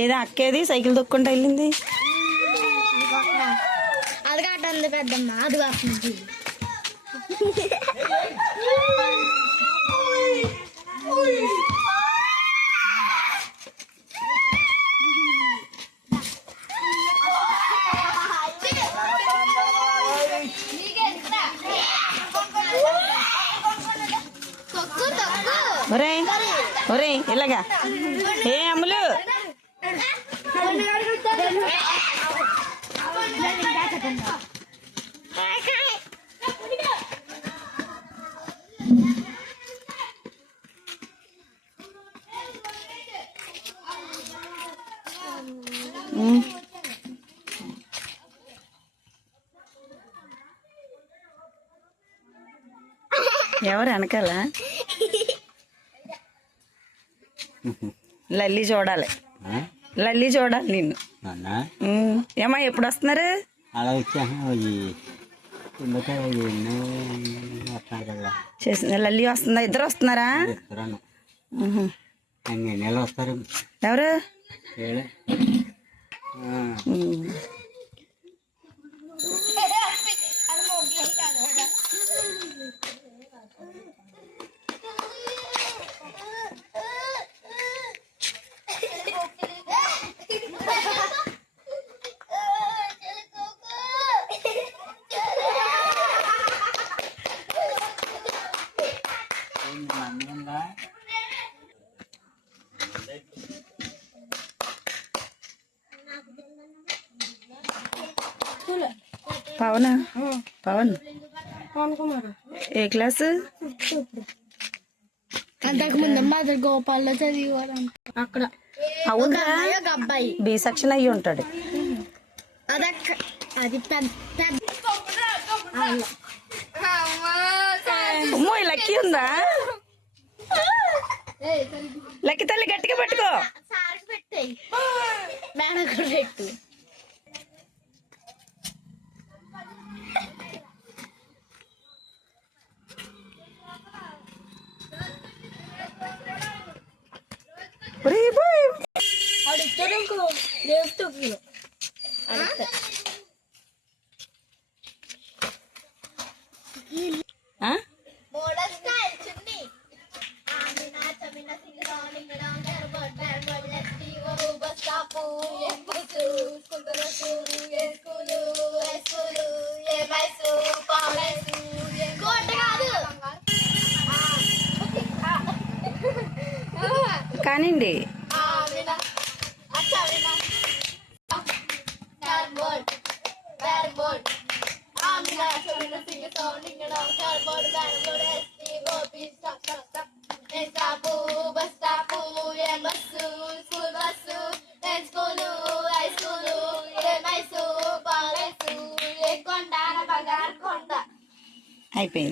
ఏదో అక్కేది సైకిల్ తొక్కుంటా వెళ్ళింది. అది కాటంది పెద్దమ్మ, అది కాస్తుంది. ఒరే ఒరే ఇలాగా ఏ అమ్ములు ఎవరు వెనకాల లల్లి చూడాలి, లల్లి చూడాలి నిన్ను. ఏమా ఎప్పుడు వస్తున్నారు? అలా చేసిన లల్లి వస్తుందా? ఇద్దరు వస్తున్నారా? నెల వస్తారు. ఎవరు? పవన్ పవన్ ఏ క్లాసు? అంతకు ముందు మదర్ గోపాల్లో చదివాడు అక్కడ. అవునా? అబ్బాయి బి సెక్షన్ అయ్యి ఉంటాడు. అది పెద్ద అమ్మో లక్కీ ఉందా? లక్కీ తల్లి గట్టిగా పట్టుకో. పెట్టు. కానివ్వండి. అయిపోయింది.